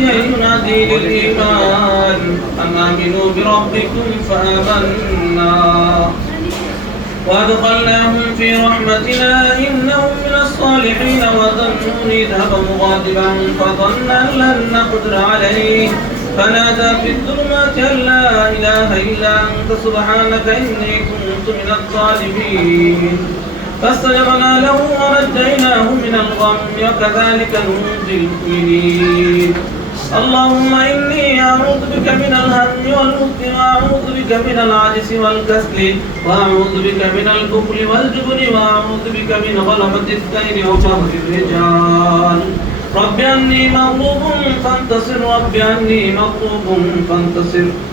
ينادي للإيمان أن آمنوا بربكم فآمنا وأدخلناهم في رحمتنا إنهم من الصالحين وظنوا ذهب مغاضبا فظن أن لن نقدر عليه فنادى في الظلمات أن لا إله إلا أنت سبحانك إني كنت من الظالمين فاستجبنا له ونجيناه من الغم وكذلك ننجي المؤمنين اللهم إني أعوذ بك من الهم والحزن وأعوذ بك من العجز والكسل وأعوذ بك من البخل والجبن وأعوذ بك من غلبة الدين وقهر الرجال رب أني مغلوب فانتصر رب أني مغلوب فانتصر ইয়া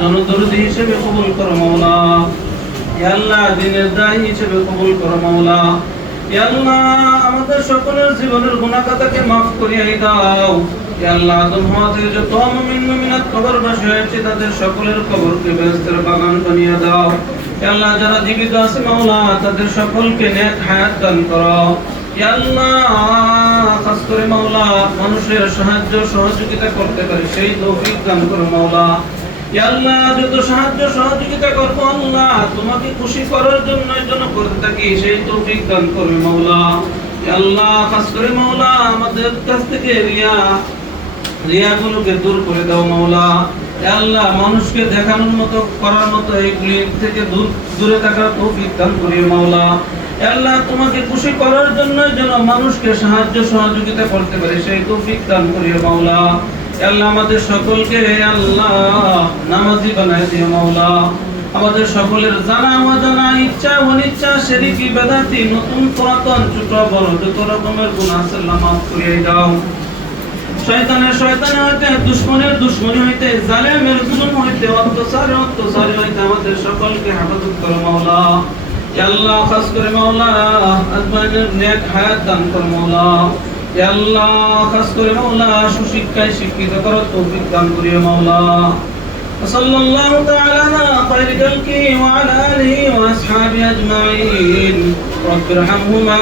জনদরদি হিসেবে কবুল করো মাওলা। আল্লাহ, দিনের দায়ী হিসেবে কবুল করো মাওলা। আল্লাহ, আমাদের সকলের জীবনের গুনাহ খাতাকে মাফ করিয়ে দাও। আল্লাহ, আদম হওয়া যত মুমিন মুমিনাত কবরবাসী হয়েছে, তাদের সকলের কবরকে বেহেশতের বাগান বানিয়ে দাও। আল্লাহ, যারা জীবিত আছে মাওলা, তাদের সকলকে নেক হায়াত দান করো মাওলা, মানুষের সাহায্য সহযোগিতা করতে পারে, সেই তৌফিক দান করো মাওলা। সাহায্য সহযোগিতা করতে সেই মানুষকে দেখানোর মতো, করার মতো এইগুলি থেকে দূর থাকার তৌফিক দান করিও মাওলা। আল্লাহ, তোমাকে খুশি করার জন্য যেন মানুষকে সাহায্য সহযোগিতা করতে পারে, সেই তৌফিক দান করিও মাওলা। আল্লাহ, আমাদের সকলকে আল্লাহ, নামাজি বানায় দিও মাওলা। আমাদের সকলের জানা অজানা ইচ্ছা অনিচ্ছা সেদিকে বেদাতি নতুন পুরাতন ছোট বড় যত রকমের গুনাহ আছে, আল্লাহ মাফ করিয়ে দাও। শয়তানের শয়তানি হইতে, দুশ্মনের দুশ্মনী হইতে, জালেমের জুলুম হইতে, অত্যাচার অত্যাচার হইতে আমাদের সকলকে হেফাজত করো মাওলা। ইয়া আল্লাহ, খাস করে মাওলা আজমানের নেক হায়াত দান করো মাওলা। আল্লাহ খাস করে মাওলা সুশিক্ষায় শিক্ষিত করো তৌফিক দান করিও মাওলা وصلى الله تعالى على خير خلقه وعلى اله واصحابه اجمعين رب ارحمهما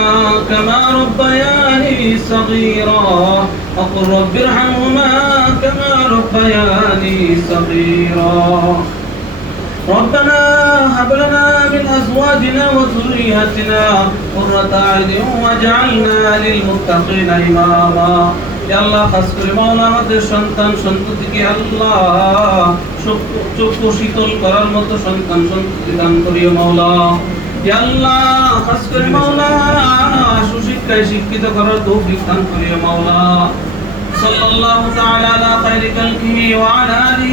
كما ربياني صغيرا وقل رب ارحمهما كما ربياني صغيرا ربنا هب لنا من ازواجنا وذرياتنا قرة اعين واجعلنا للمتقين اماما ইয়া আল্লাহ খাস করে মাওলা আমাদের সন্তান সন্ততিকে আল্লাহ চক্ষু- চক্ষু শীতল করার মতো সন্তান সন্ততি দান করিও মাওলা ইয়া আল্লাহ খাস করে মাওলা সুশিক্ষায় শিক্ষিত করার তৌফিক দান করিও মাওলা صلى الله تعالى على خير خلقه وعلى اله